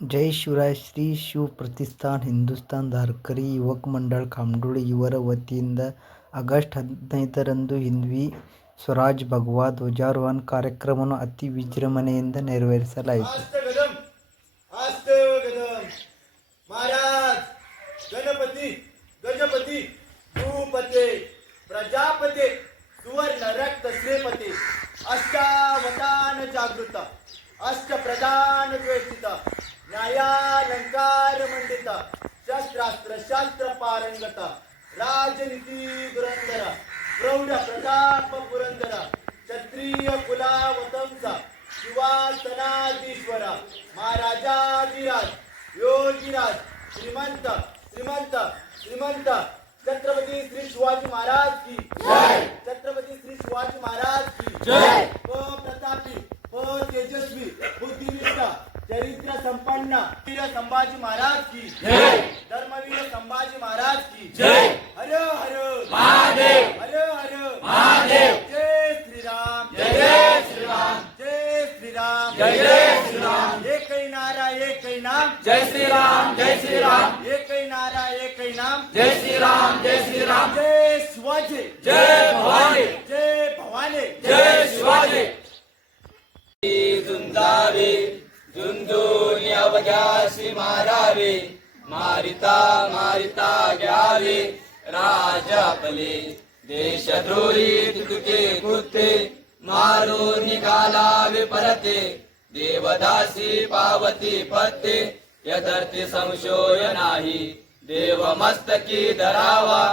जय शिवराय. श्री ಶಿವಪ್ರತಿಷ್ಠಾನ ಹಿಂದೂಸ್ತಾನ್ ಧಾರಕರಿ ಯುವಕ ಮಂಡಳ ಕಾಮಡೋಳಿ ಇವರ ವತಿಯಿಂದ ಆಗಸ್ಟ್ 15ರಂದು ಹಿಂದ್ವಿ ಸ್ವರಾಜ್ ಭಗವಾ ಧ್ವಜಾರೋಹಣ ಕಾರ್ಯಕ್ರಮವನ್ನು ಅತಿ ವಿಜೃಂಭಣೆಯಿಂದ ನೆರವೇರಿಸಲಾಯಿತು. महाराज गणपती गजपती भूपते प्रजापते सुवर्ण रक्त श्रीपती अष्टावतान जागृत अष्टप्रधान द्वेषित न्यायालंकार मंडित शस्त्रास्त्र शास्त्र पारंगत राजनीती दुरंधर प्रौढ प्रताप पुरंदर क्षत्रिय कुलावतंस शिवासनाधीश्वर महाराजाधिराज योगीराज श्रीमंत श्रीमंत श्रीमंत छत्रपति श्री शिवाजी महाराज की जय. छत्रपति श्री शिवाजी महाराज की जय. प्रतापी तेजस्वी बुद्धिनिष्ठ चरित्र संपन्न वीर संभाजी महाराज की जय. धर्मवीर संभाजी महाराज की जय. हर हर महादेव हर हर महादेव. जय श्रीराम जय श्रीराम जय श्रीराम जय श्रीराम. एक ही नारा एक ही नाम जय श्रीराम जय श्रीराम. एक ही नारा एक ही नाम जय श्रीराम जय श्रीराम. जय शिवाजी जय भवानी जय भवानी जय शिवाजी. झुंजावे झुंजून अवघ्याशी मारावे मारिता मारिता घ्यावे राज आपले देशद्रोही तुके कृत्ये मारून निघालावे परते देवदासी पावती पत्ते यदर्थी संशय नाही देव मस्तकी धरावा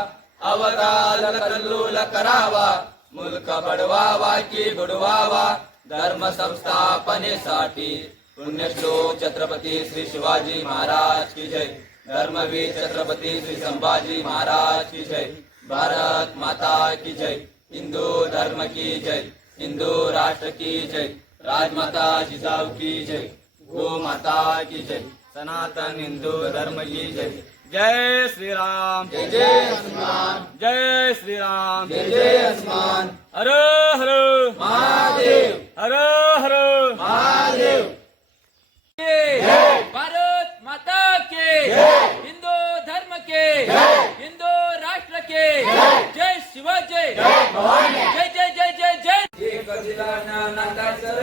अवगाल कल्लोल करावा मुल्क बडवावा की बुडवावा धर्म संस्थापनेसाठी पुण्यश्लोक छत्रपती श्री शिवाजी महाराज की जय. धर्मवीर छत्रपती श्री संभाजी महाराज की जय. भारत माता की जय. हिंदू धर्म की जय. हिंदू राष्ट्र की जय. राजमाता जिजाऊ की जय. गो माता की जय. सनातन हिंदू धर्म की जय. जय श्री राम जय जय हनुमान. जय श्री राम जय जय हनुमान. हर हर महादेव हर हर महादेव. भारत माता के हिंदू धर्म के हिंदू राष्ट्र के जय शिवाजी जय जय जय जय जय. एक दिलानं नांदायचं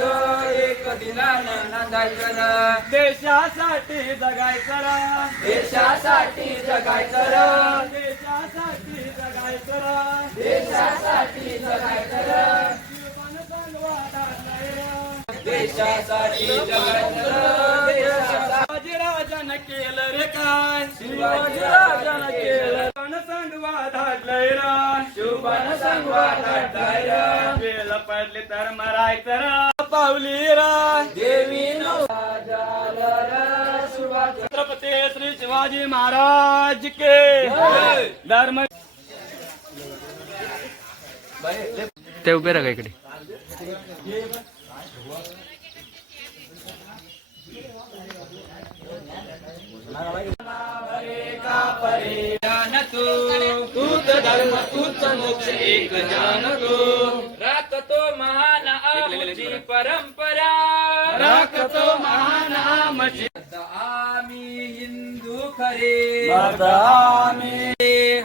एक दिलानं नांदायचं देशासाठी जगायचं रा देशासाठी जगायचं देशासाठी जगायचं रा देशासाठी जगायचं देशासाठी जगायचं शिवाजी राजानं केलं रे काय शिवाजी राजानं केलं पण सांगवा धाडलंय रा शिवबान सांगवा धाडलाय रा. वेळ पडली तर मरायचं रा पावली रा देवी छत्रपती श्री शिवाजी महाराज के धर्म. ते उभे राहा इकडे. तूच धर्म तूच मोक्ष एक जाणतो राखतो महान आमची परंपरा राखतो महान आमची. आम्ही हिंदू खरे आम्ही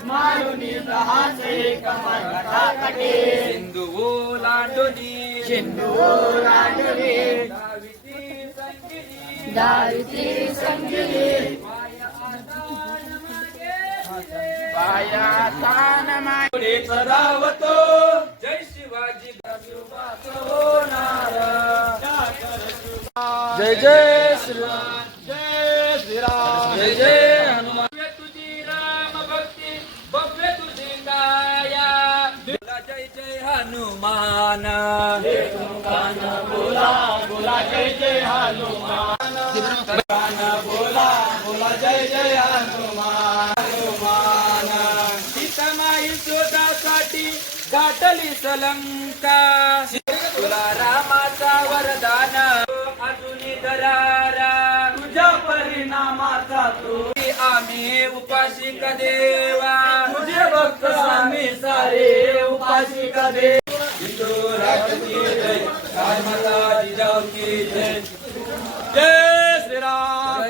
मारुनी रहाचे कमळाकडे हिंदू ओलांडोनी हिंदू ओलांडोनी दाविती संगिनी पाया तान मागे चढावतो जय शिवाजी होणार. जय जय श्रीराम जय श्रीराम जय जय हनुमान. तुझी राम भक्ती भव्य तुझी काया बोला जय जय हनुमान बोला बोला जय जय हनुमान बोला बोला जय जय हनुमान. हनुमान सीतामाई शोधासाठी गाठली सलंका तुला रामाचा वरदान अजूनी दरारा तुझ्या परिणामाचा तू आम्ही उपासिक देवा तुझे भक्त आम्ही सारे उपासिक देव. हिंदू राष्ट्र की जय. राजमाता जिजाऊ की जय. जय श्रीराम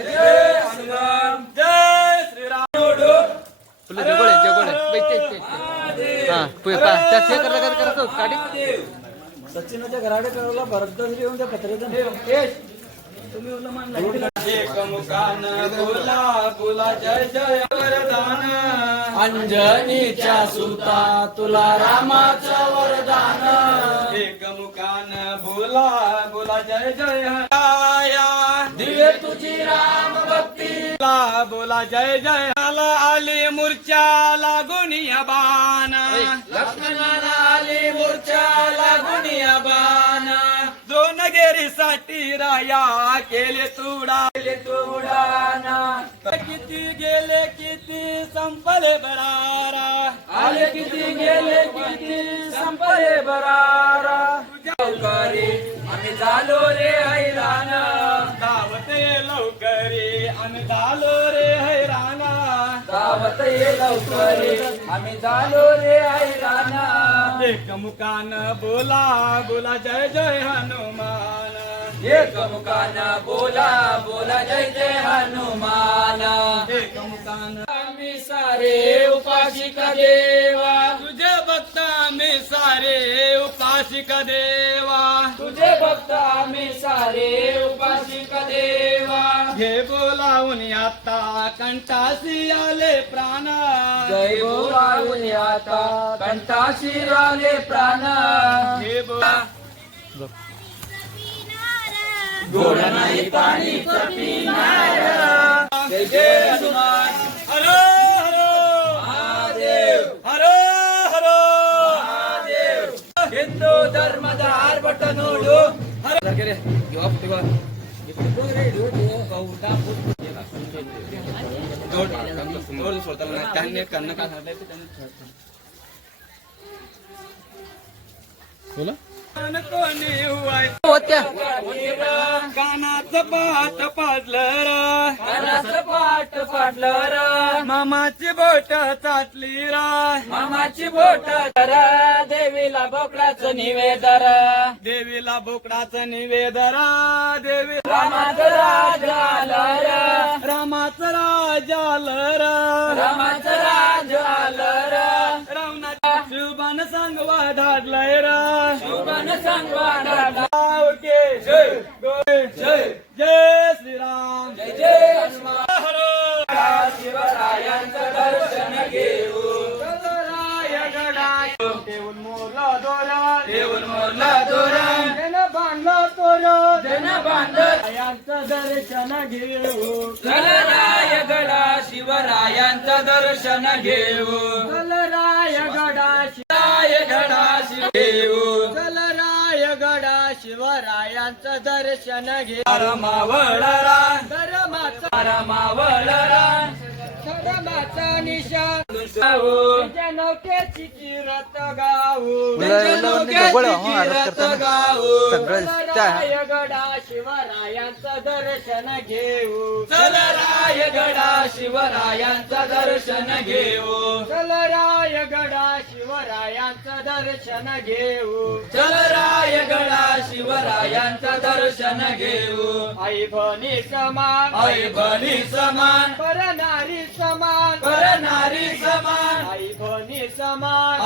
सचिनाच्या घराकडे कळवला भरतदास येऊन त्या पत्रेचं तुम्ही ओला मान लागला. एकमुखान बोला बोला जय जय वरदान अंजनीच्या सुता तुला रामाचं वरदान. एकमुखान बोला बोला जय जय हराया दिव्य तुझी राम भक्ती बोला जय जय. आली मूर्छा लागून या बाण लक्ष्मणाला आली मूर्छा लागून या बाण. दोन गेरीसाठी राया केले तुडाना किती गेले किती संपले बरारा आले किती गेले किती संपले बरारा. लवकरी आम्ही झालो रे हैराण धावते लवकरी आम्ही झालो रे हैराण धावते लवकरी आम्ही झालो रे हैराण. एकमुखान बोला बोला जय जय हनुमान एकमुखान बोला बोला जय जय हनुमान. एकमुखान आम्ही सारे उपासिक देवा तुझे भक्त आम्ही सारे उपासिक देवा तुझे भक्त आम्ही सारे उपासिक देवा. हे बोलावून आता कंठासी आले प्राण जय बोलावून आता कंठासी आले प्राण. हे बोला गोड नाही पाणी पिणार जय जय हनुमान. हरो हरो महादेव हरो हरो महादेव. हिंदू धर्मದ ಆರ್ಭಟ ನೋಡು त्यांनी कन्न का बोला कोणी होत्या कानाचं पाठ पाडलं कानाचं पाठ पाडलं मामाची बोट चाटली मामाची बोट देवीला बोकडाचं निवेदर देवीला बोकडाचं निवेदर देवी रामाचं राज आलं रामाचं राज आलं रामाचं राज आलं रावणाच्या शुभान सांगवा ढाडलंय शुभान सांगवा ढाडला जय जय जय श्रीराम जय जय हनुमान. शिवरायांचं दर्शन घेऊ रायगडा देऊन मोरला दोरा देऊन मोरला दोरा जन बांधला तोरा जन बांधलं यांचं दर्शन घेऊ चल रायगडा शिवरायांचं दर्शन घेऊ चल रायगडा रायगडा शिव घेऊ चल रायगडा शिवरायांचं दर्शन घेऊ. मावळरा धर्माचा निशाण त्यांच्या नौकेची किरत गाऊ रायगडा शिवरायांचं दर्शन घेऊ चल रायगडा शिवरायांचं दर्शन घेऊ चल रायगडा शिवरायांचं दर्शन घेऊ चल रायगडा शिवरायांचं दर्शन घेऊ. आई बनी समान पर नारी समान पर नारी समान आई बनी समान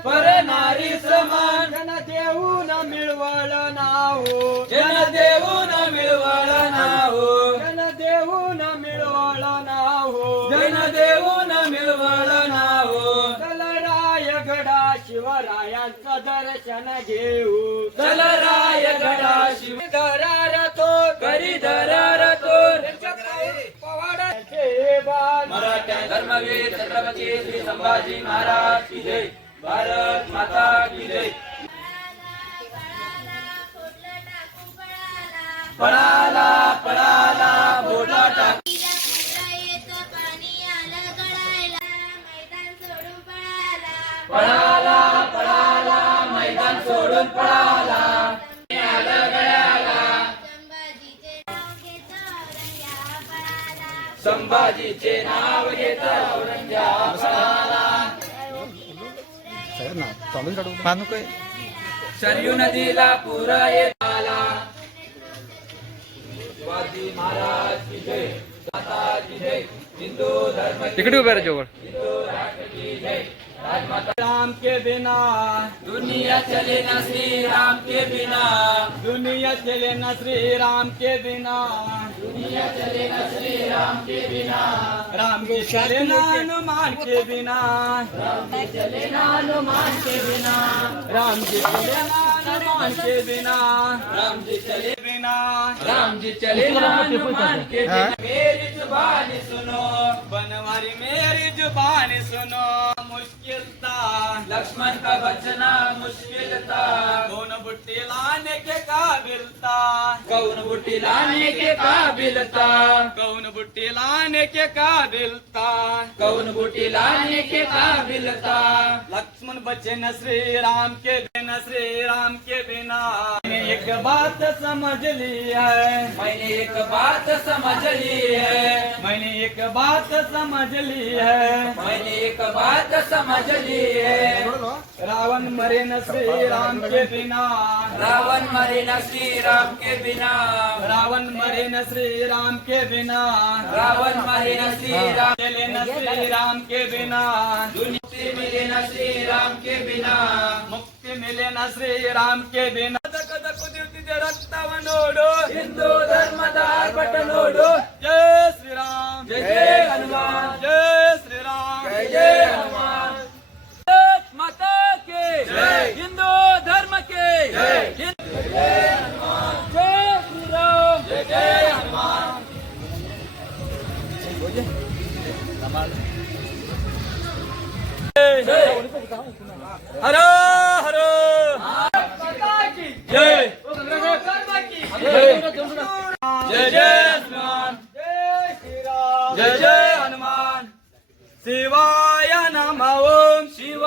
पर नारी समान जन देऊन मिळवळ नाव जन देऊन मिळवळ नाव जन देऊन मिळवळ नाव जन देऊन मिळवळ नाव. चल रायगडा शिवरायांचं दर्शन घेऊ चल रायगडा शिव दरार तो करी दरार तो पवाडाचे बाण. मराठा धर्मवीर छत्रपती श्री संभाजी महाराज की जय. भारत माता की जय. पळाला पळाला बोटा टाक पळाला पळाला मैदान सोडून पळाला संभाजीचे नाव घेत औरंग्या पळाला शरयू नदीला पूर येत आला. शिवाजी महाराज की जय माता की जय. हिंदू धर्म तिकडे उभ्या रे जवळ हिंदू राम के बिना दुनिया चले न श्री राम के बिना, दुनिया चले न श्री राम के बिना, दुनिया चले न श्री राम के बिना, राम जी चले न हनुमान के बिना, चले न हनुमान के बिना, राम जी चले न हनुमान के बिना, राम जी चले बिना राम जी चले न हनुमान के बिना। मेरी जुबान सुनो, बनवारी मेरी जुबान सुनो, मुश्किल था लक्ष्मण का बचना मुश्किल था, कौन बुट्टी लाने के काबिल था, कौन बुट्टी लाने के काबिल था, कौन बुट्टी लाने के काबिल था, कौन बुट्टी लाने के काबिल था। लक्ष्मण बचे न श्री राम के बिना, श्री राम के बिना। मैंने एक बात समझ ली है, मैंने एक बात समझ ली है, मैंने एक बात समझ ली है, मैंने एक बात समझ ली है। रावण मरे न श्री राम के बिना, रावण मरे न श्री राम के बिना, रावण मरे न श्री राम के बिना, रावण मरे न श्री राम चले न श्री राम के बिना, मुक्ति मिले न श्री राम के बिना, मुक्ति मिले न श्री राम के बिना. रक्तव नोडो हिंदू धर्मದ ಆರ್ಭಟ ನೋಡು. जय श्रीराम, जय जय हनुमान, जय श्रीराम, जय जय हनुमान. भारत माता के जय. हिंदू धर्म के जय. जय हनुमान, जय श्री राम, जय जय हनुमान. हर हर जय जय जय हनुमान, जय श्रीराम, जय जय हनुमान. शिवाय नमः ओम, शिव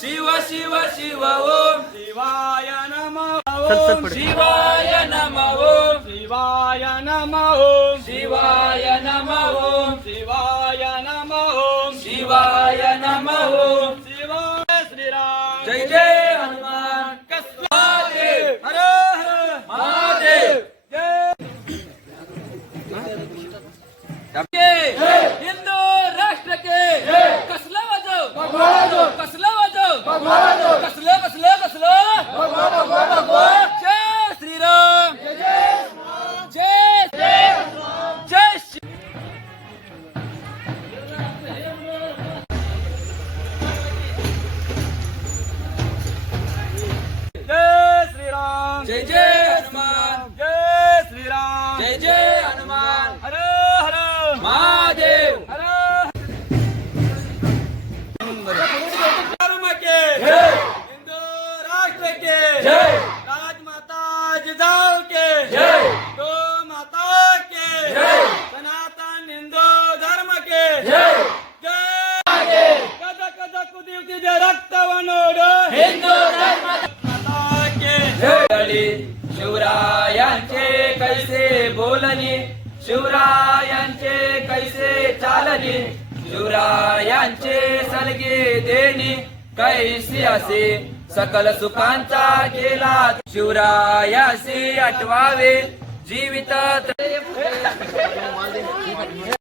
शिव शिव शिव ओम, शिवाय नमः ओम, शिवाय नमः ओम, शिवाय नमः ओम, शिवाय नमः ओम, शिवाय नमः ओम, शिवाय नमः ओम. शिवाय श्रीराम, जय जय हनुमान. महादेव, हर हर महादेव. हिंदू राष्ट्र के कसलं वाजव, कसलं वाजव, कसलं कसलं कसलं. जय श्रीराम, जय जय श्री. जय श्रीराम, जय जय हनुमान, जय श्रीराम, जय जय हनुमान. हर हर महादेव. हर धर्म के जय. हिंदू राष्ट्र के जय. राजमाता जिजाऊ के जय. गो माता के जय. सनातन हिंदू धर्म के जय. जय. कद कद कुदियुತ್ತಿದೆ रक्तव नोडो हिंदू धर्म माता के जय. शिवरायांचे कैसे बोलणे, शिवरायांचे कैसे चालणे, शिवरायांचे सलगे देणे कैसे असे सकल सुखांचा केला. शिवरायासी आठवावे जीवित